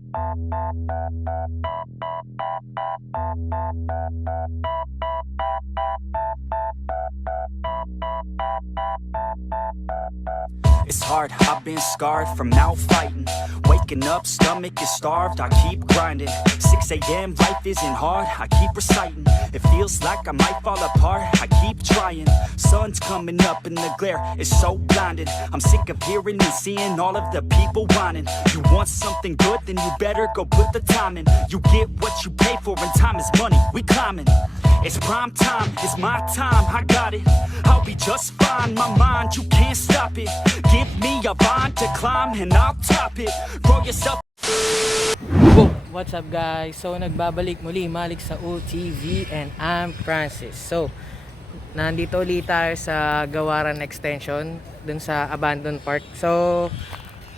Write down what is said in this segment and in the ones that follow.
It's hard, I've been scarred from out fighting. Waking up, stomach is starved, I keep grinding. 6 a.m., life isn't hard, I keep reciting. It feels like I might fall apart, I keep trying. Sun's coming up and the glare is so blinded. I'm sick of hearing and seeing all of the people whining. You want something good, then you better go put the time in. You get what you pay for, and time is money, we climbing. It's prime time, it's my time, I got it. I'll be just fine, my mind, you can't stop it. Give me a vine to climb and I'll top it. Grow yourself. Boom! What's up guys? So nagbabalik muli Malik sa OTV and I'm Francis. So nandito ulit tayo sa Gawaran Extension dun sa Abandon Park. So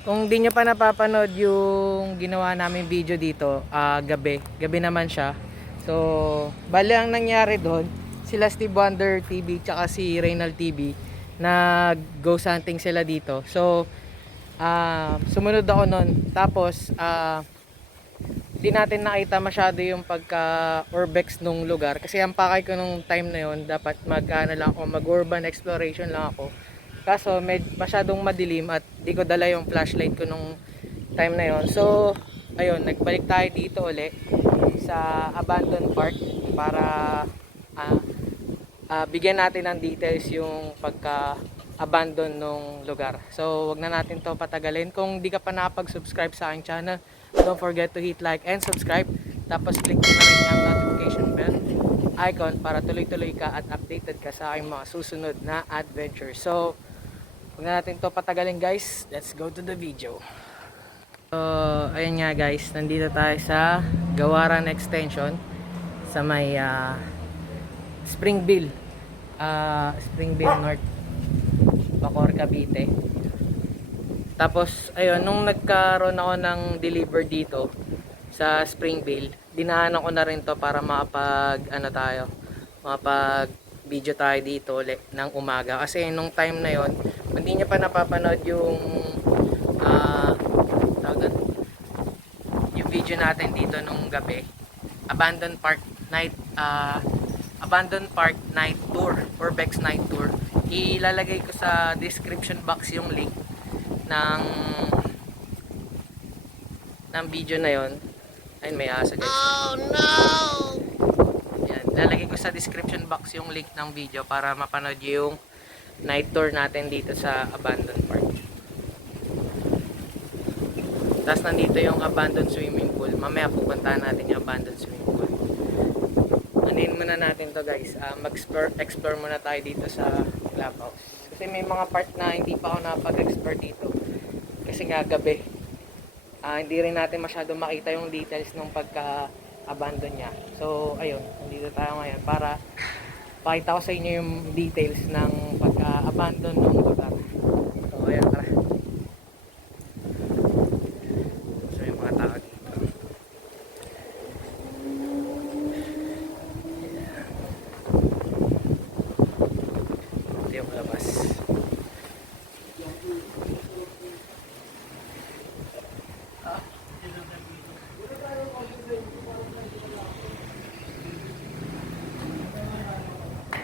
kung di nyo pa napapanood yung ginawa namin video dito, ah, gabi. Gabi naman siya. So, bali ang nangyari doon, sila Steve Wonder TV tsaka si Reynald TV nag ghost hunting sila dito. So, ah, sumunod ako noon. Tapos, ah, di natin nakita masyado yung pagka urbex nung lugar kasi ang pakay ko nung time na yon dapat mag ano lang ako mag urban exploration lang ako kaso med masyadong madilim at di ko dala yung flashlight ko nung time na yon so ayun nagbalik tayo dito uli sa abandoned park para ah, ah, bigyan natin ng details yung pagka abandon nung lugar. So, wag na natin to patagalin. Kung di ka pa nakapag-subscribe sa aking channel, don't forget to hit like and subscribe. Tapos, click mo na rin yung notification bell icon para tuloy-tuloy ka at updated ka sa aking mga susunod na adventure. So, wag na natin to patagalin guys. Let's go to the video. So, ayun nga guys, nandito tayo sa Gawaran Extension sa may ah, Springville. ah Springville North. Bacor, Cavite. Tapos, ayun, nung nagkaroon ako ng deliver dito sa Springville, dinaanan ko na rin to para makapag, ano tayo, makapag video tayo dito ulit ng umaga. Kasi nung time na yon hindi niya pa napapanood yung ah tawag doon, yung video natin dito nung gabi, Abandoned Park Night, ah Abandoned Park Night Tour, or Bex Night Tour. Ilalagay ko sa description box yung link ng ng video na yon. Ayun, may asa guys. Oh no! Yan, lalagay ko sa description box yung link ng video para mapanood yung night tour natin dito sa Abandoned Park. Tapos nandito yung abandoned swimming. Mamaya pupuntahan natin yung abandoned swimming pool. Anin muna natin to guys. Ah, mag-explore explore muna tayo dito sa clubhouse. Kasi may mga part na hindi pa ako napag-explore dito. Kasi nga gabi. Ah, hindi rin natin masyado makita yung details ng pagka-abandon niya. So, ayun. Nandito tayo ngayon para pakita ko sa inyo yung details ng pagka-abandon ng lugar. So, ayan. Tara. So, yung mga tao dito. Ito yung labas.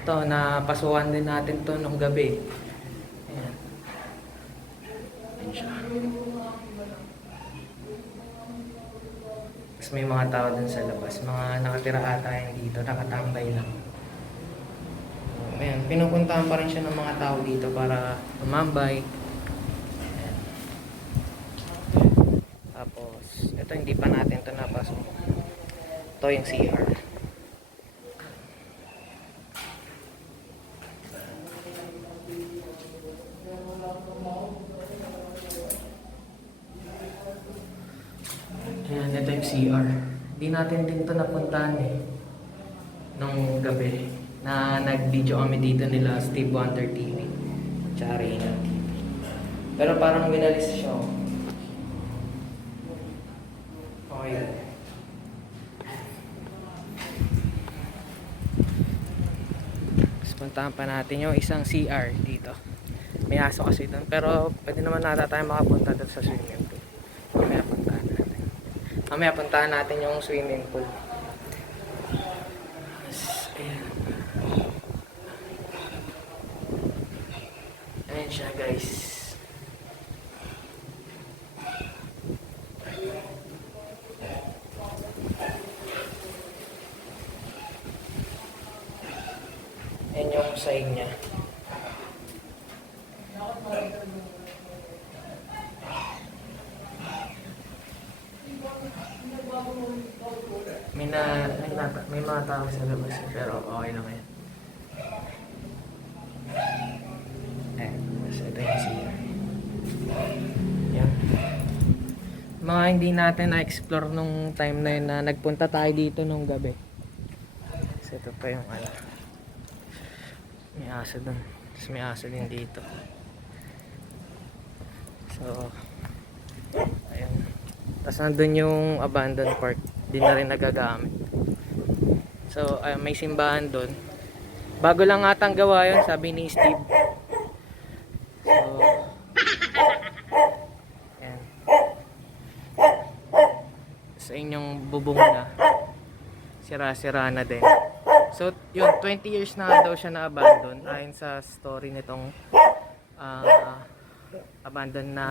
Ito, napasukan din natin to nung gabi. Ayan. Ayan siya. Tapos may mga tao dun sa labas. Mga nakatira ata yan dito, nakatambay lang. Ayan, pinupuntahan pa rin siya ng mga tao dito para tumambay. Tapos, ito hindi pa natin ito napasok. Ito yung CR. Ayan, ito yung CR. Hindi natin din ito napuntahan eh. Nung gabi. Na nag-video kami dito nila Steve Wonder TV. Tsaka Reyna TV. Pero parang winalis siya. oh. Okay. Puntahan pa natin yung isang CR dito. May aso kasi doon. Pero pwede naman nata tayo makapunta doon sa swimming. Mamaya puntahan natin. Yung swimming pool. Ayan. Ayan siya guys. Ayan yung side niya. May na, may, na, may mga tao sa labas pero okay lang yan. Eh, mas ito yung CR. Yan. Mga hindi natin na-explore nung time na yun na nagpunta tayo dito nung gabi. So ito pa yung ano. May aso dun. Tapos may aso din dito. So. Tapos nandun yung abandoned park. Di na rin nagagamit. So, ayun, may simbahan doon. Bago lang atang gawa yun, sabi ni Steve. So, ayan. Sa inyong bubong na, sira-sira na din. So, yun, 20 years na daw siya na-abandon ayon sa story nitong ah, abandoned na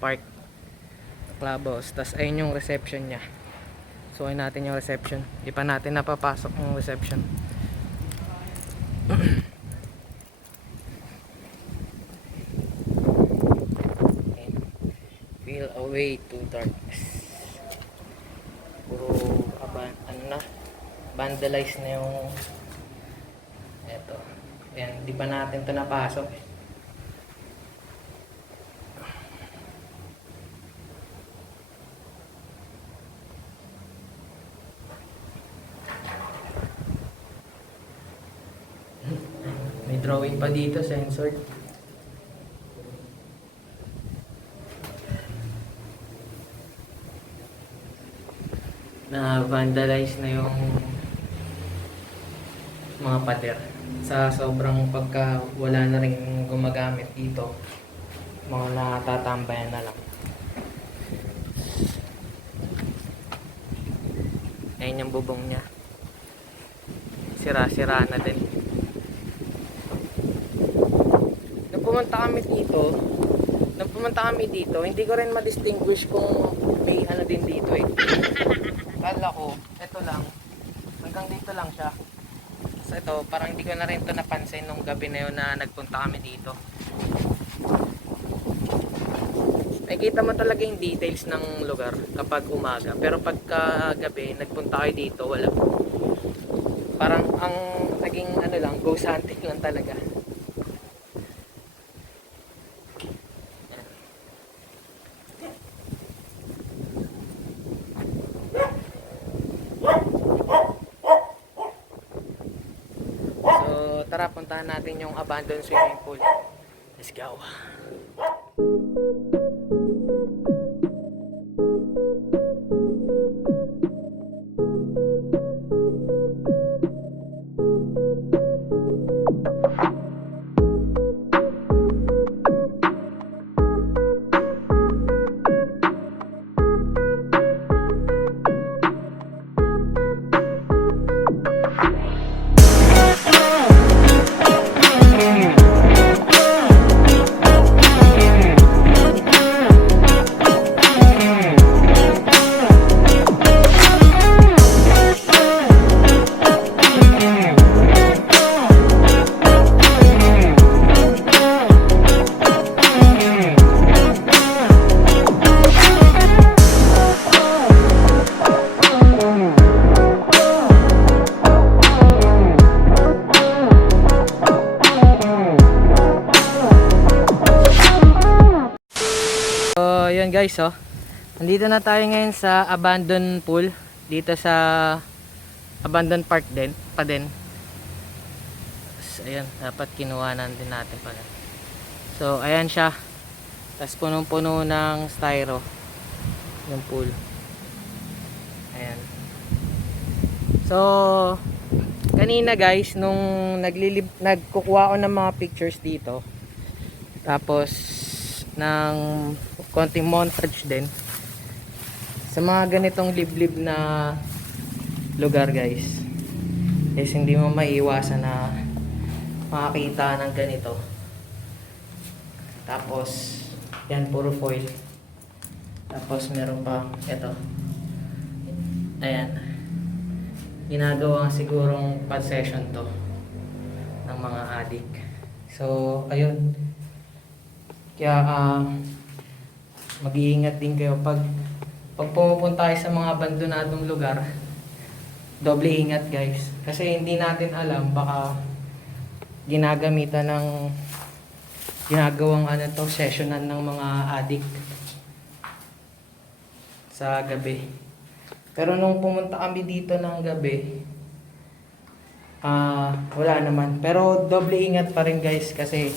park clubhouse. Tapos, ayun yung reception niya. So, ayun natin yung reception. Di pa natin napapasok yung reception. Feel away to darkness. Puro aban, ano na, vandalize na yung eto. Ayan, di pa natin to napasok eh. May drawing pa dito, censored. Na vandalize na yung mga pader. Sa sobrang pagka wala na rin gumagamit dito, mga natatambayan na lang. Ayun yung bubong niya. Sira-sira na din. Nung pumunta kami dito, nung pumunta kami dito, hindi ko rin ma-distinguish kung may ano din dito eh. Kala ko, ito lang. Hanggang dito lang siya. So ito, parang hindi ko na rin ito napansin nung gabi na yun na nagpunta kami dito. Nakikita mo talaga yung details ng lugar kapag umaga. Pero pagka gabi, nagpunta kayo dito, wala. Parang ang naging ano lang, ghost hunting lang talaga. So, tara puntahan natin yung abandoned swimming pool. Let's go. Guys, oh. Nandito na tayo ngayon sa abandoned pool. Dito sa abandoned park din, pa din. So, ayan, dapat kinuha na din natin pala. So, ayan siya. Tapos punong-puno ng styro. Yung pool. Ayan. So, kanina guys, nung naglilib, nagkukuha ako ng mga pictures dito. Tapos, ng konting montage din. sa mga ganitong liblib na lugar guys is hindi mo maiiwasan na makakita ng ganito. Tapos yan puro foil. Tapos meron pa ito. Ayan. Ginagawa sigurong pad session to ng mga adik. So ayun. Kaya ah mag-iingat din kayo. Pag pag pumupunta kayo sa mga abandonadong lugar doble ingat guys. Kasi hindi natin alam baka ginagamitan ng ginagawang ano to sessionan ng mga addict sa gabi. Pero nung pumunta kami dito ng gabi ah wala naman. Pero doble ingat pa rin guys kasi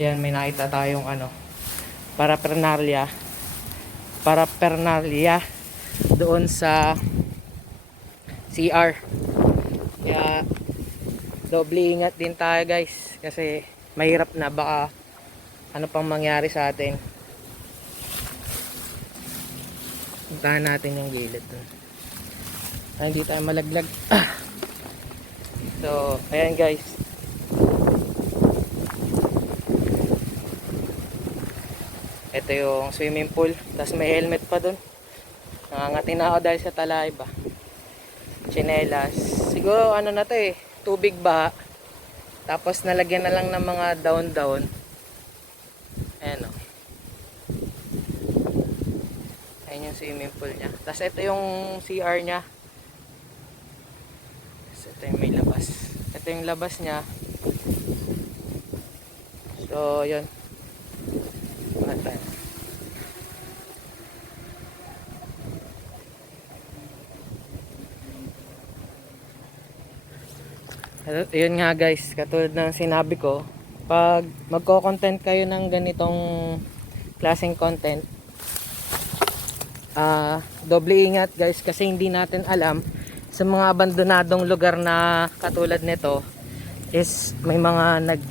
yan may nakita tayong ano para pernalya para pernalya doon sa CR kaya doble ingat din tayo guys. Kasi mahirap na. Baka ano pang mangyari sa atin. Puntahan natin yung gilid dun. Ay hindi tayo malaglag. So ayan guys ito yung swimming pool. Tapos may helmet pa dun. Nangangati na ako dahil sa talay ba? Chinelas. Siguro ano na to eh tubig ba tapos nalagyan na lang ng mga down down ayan o. Ayan yung swimming pool nya tapos ito yung CR nya tapos ito yung may labas. Ito yung labas nya so yun yun nga guys, katulad ng sinabi ko, pag magko-content kayo ng ganitong klaseng content, ah doble ingat guys kasi hindi natin alam sa mga abandonadong lugar na katulad nito is may mga nag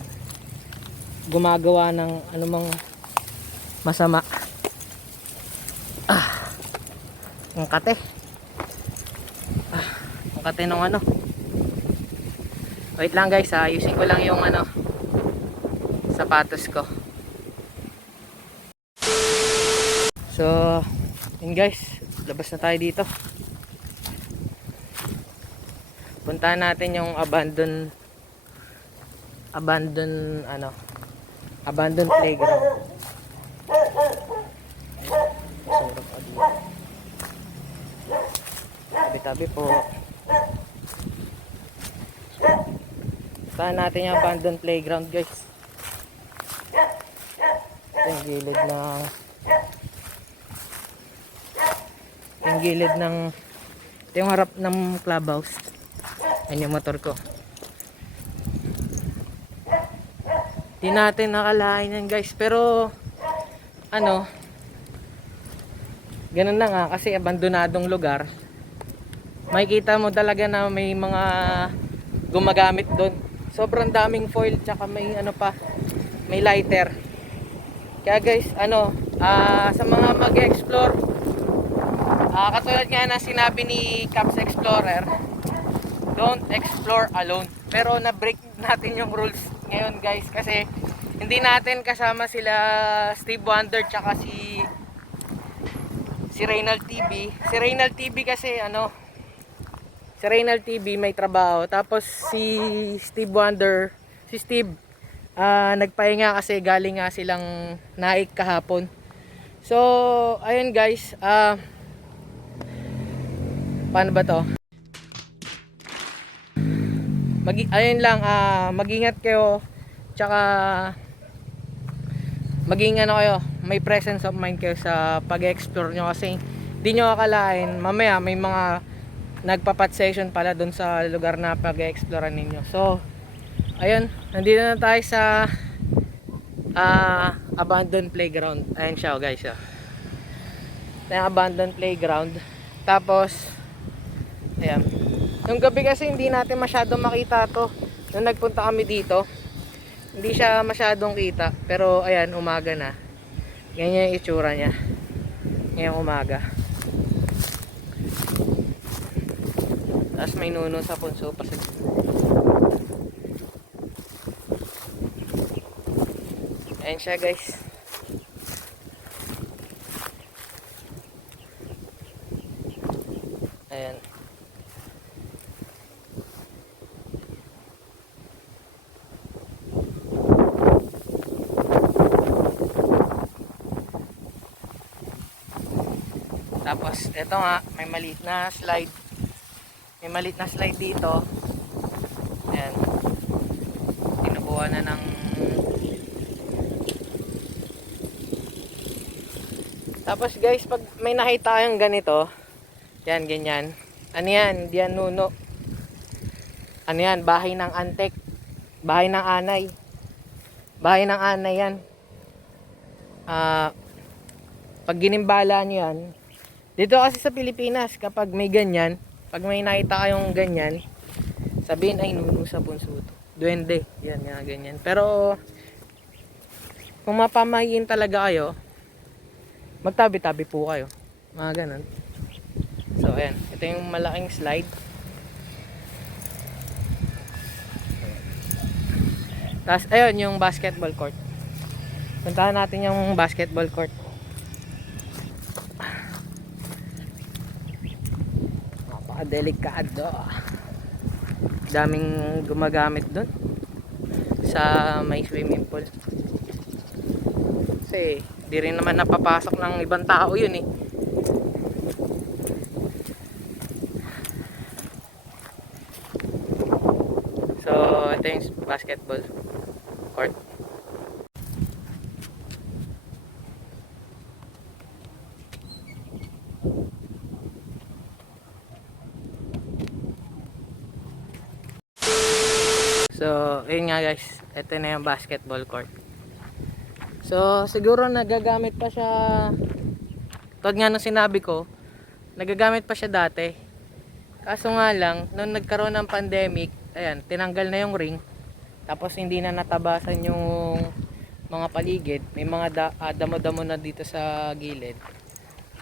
gumagawa ng anumang masama. Ah, ang kate. Ah, ang kate ng ano. Wait lang guys, ha. ayusin ko lang yung ano sapatos ko. So, yun guys, labas na tayo dito. Puntahan natin yung abandon abandon ano abandon playground. Dito. Tabi-tabi po. Puntahan natin yung abandoned playground guys. Ito yung gilid ng yung gilid ng ito yung harap ng clubhouse. Yan yung motor ko. Di natin nakalain yan guys. Pero ano ganun na nga kasi abandonadong lugar makikita mo talaga na may mga gumagamit doon sobrang daming foil tsaka may ano pa may lighter. Kaya guys ano ah, sa mga mag-explore ah, katulad nga na sinabi ni Caps Explorer don't explore alone. Pero na break natin yung rules ngayon guys kasi hindi natin kasama sila Steve Wonder tsaka si si Reynald TV si Reynald TV kasi ano si Reynald TV may trabaho. Tapos si Steve Wonder si Steve ah, nagpahinga kasi galing nga silang naik kahapon. So ayun guys ah paano ba to? Mag ayun lang ah mag-ingat kayo. Tsaka maging ano kayo may presence of mind kayo sa pag-explore nyo kasi di nyo akalain mamaya may mga nagpapat session pala dun sa lugar na pag-explore ninyo so ayun nandito na tayo sa ah abandoned playground ayun siya oh, guys oh. Yung abandoned playground tapos ayan Nung gabi kasi hindi natin masyadong makita to. Nung nagpunta kami dito, hindi siya masyadong kita. Pero ayan, umaga na. Ganyan yung itsura niya. Ngayong umaga. May nuno sa punso pa sa Ayan siya guys. Ayan. Tapos, eto nga, may maliit na slide. May maliit na slide dito. Ayan. Tinubuha na ng Tapos guys, pag may nakita kayong ganito, yan, ganyan. Ano yan? Hindi yan nuno. Ano yan? Bahay ng antek. Bahay ng anay. Bahay ng anay yan. Ah, pag ginimbala nyo yan, dito kasi sa Pilipinas, kapag may ganyan, pag may nakita kayong ganyan, sabihin ay nuno sa punso to. Duwende. Yan, nga ganyan. Pero, kung mapamayin talaga kayo, magtabi-tabi po kayo. Mga ganun. So, ayan. Ito yung malaking slide. Tapos, ayun, yung basketball court. Puntahan natin yung basketball court. Napaka-delikado. Daming gumagamit dun sa may swimming pool. Kasi, di rin naman napapasok ng ibang tao yun eh. So, ito yung basketball court. So, ayun nga guys. Ito na yung basketball court. So, siguro nagagamit pa siya Tulad nga nung sinabi ko, nagagamit pa siya dati. Kaso nga lang, nung nagkaroon ng pandemic, ayan, tinanggal na yung ring. Tapos hindi na natabasan yung mga paligid. May mga ah, damo-damo na dito sa gilid.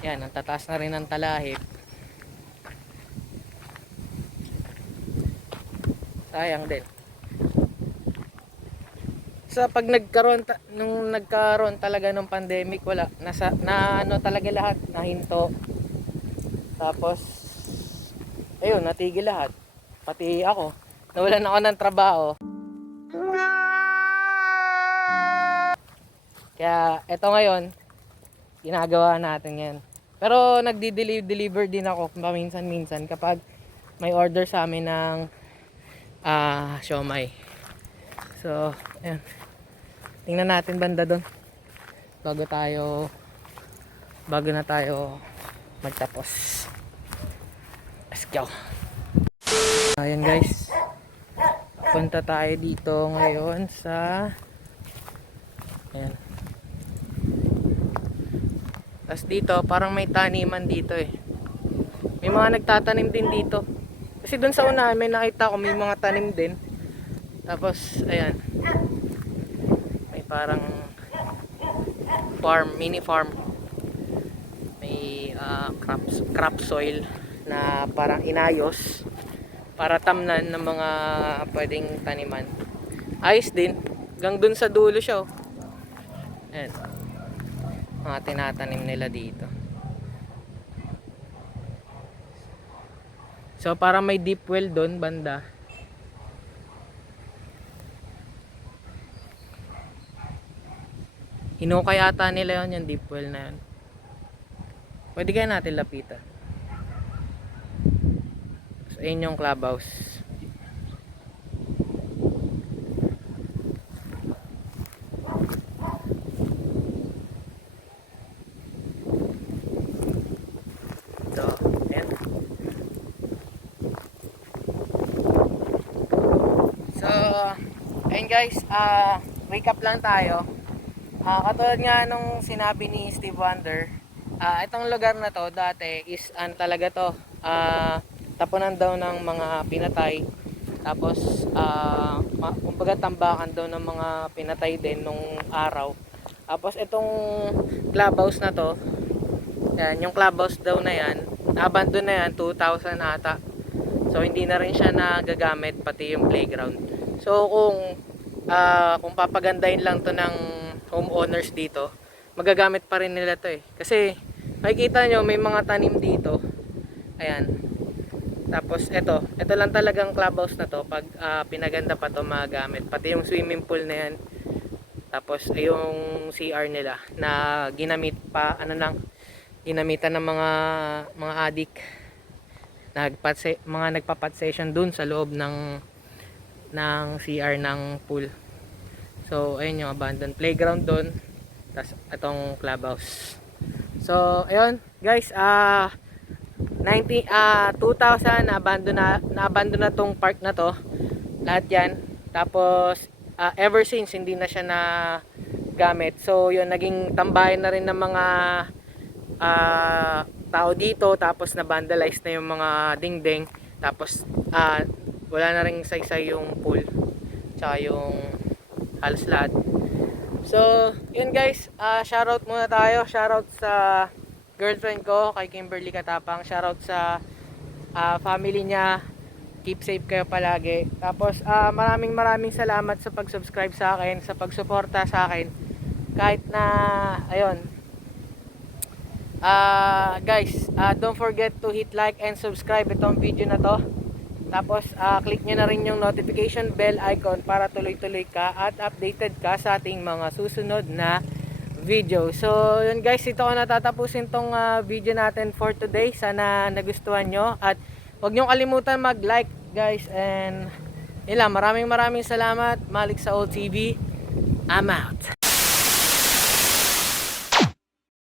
Yan, ang tataas na rin ng talahib. Sayang din. Sa pag nagkaroon ta- nung nagkaroon talaga ng pandemic wala nasa na ano talaga lahat nahinto. Tapos ayun natigil lahat. Pati ako nawalan ako ng trabaho. Kaya eto ngayon ginagawa natin 'yan. Pero nagdi-deliver din ako paminsan-minsan kapag may order sa amin ng ah siomay. So, ayan. Tingnan natin banda doon. Bago tayo bago na tayo magtapos. Let's go. Ayan guys. Punta tayo dito ngayon sa Ayan. Tapos dito, parang may taniman dito eh. May mga nagtatanim din dito. Kasi doon sa una, may nakita ko may mga tanim din. Tapos, ayan. Parang farm, mini farm. May ah, crop, crop soil na parang inayos para tamnan ng mga pwedeng taniman. Ayos din. Hanggang dun sa dulo siya. Oh. Ayan. Mga tinatanim nila dito. So parang may deep well doon banda. Hinukay ata nila yun yung deep well na yun. Pwede kaya natin lapitan. So ayun yung clubhouse. So, ayun guys, ah wake up lang tayo. Ah, katulad nga nung sinabi ni Steve Wonder, ah itong lugar na to dati is an talaga to, ah tapunan daw ng mga pinatay. Tapos ma- kumbaga tambakan daw ng mga pinatay din nung araw. Tapos itong clubhouse na to, yan, yung clubhouse daw na yan, abandon na yan, 2000 ata. So hindi na rin siya nagagamit pati yung playground. So kung ah, kung papagandahin lang to ng homeowners dito, magagamit pa rin nila to eh. Kasi makikita nyo may mga tanim dito. Ayan. Tapos ito, ito lang talagang clubhouse na to pag ah, pinaganda pa to magagamit. Pati yung swimming pool na yan. Tapos yung CR nila na ginamit pa ano lang ginamitan ng mga mga adik nagpat mga nagpapat session dun sa loob ng ng CR ng pool. So ayun yung abandoned playground doon. Tapos itong clubhouse. So ayun guys, ah 90 ah 2000 na abandon na na abandon na tong park na to. Lahat 'yan. Tapos ah, ever since hindi na siya na gamit. So yun naging tambayan na rin ng mga ah, tao dito tapos na vandalize na yung mga dingding tapos ah, wala na rin saysay yung pool tsaka yung halos lahat. So yun guys ah, shoutout muna tayo. Shoutout sa girlfriend ko kay Kimberly Katapang. Shoutout sa ah, family niya. Keep safe kayo palagi. Tapos ah, maraming maraming salamat sa pag-subscribe sa akin sa pagsuporta sa akin. Kahit na ayun. Ah, guys, ah, don't forget to hit like and subscribe itong video na to. Tapos, ah, click nyo na rin yung notification bell icon para tuloy-tuloy ka at updated ka sa ating mga susunod na video. So, yun guys, ito ko natatapusin tong ah, video natin for today. Sana nagustuhan nyo at huwag nyo kalimutan mag-like guys and lang, maraming maraming salamat. Malik sa OTV. I'm out.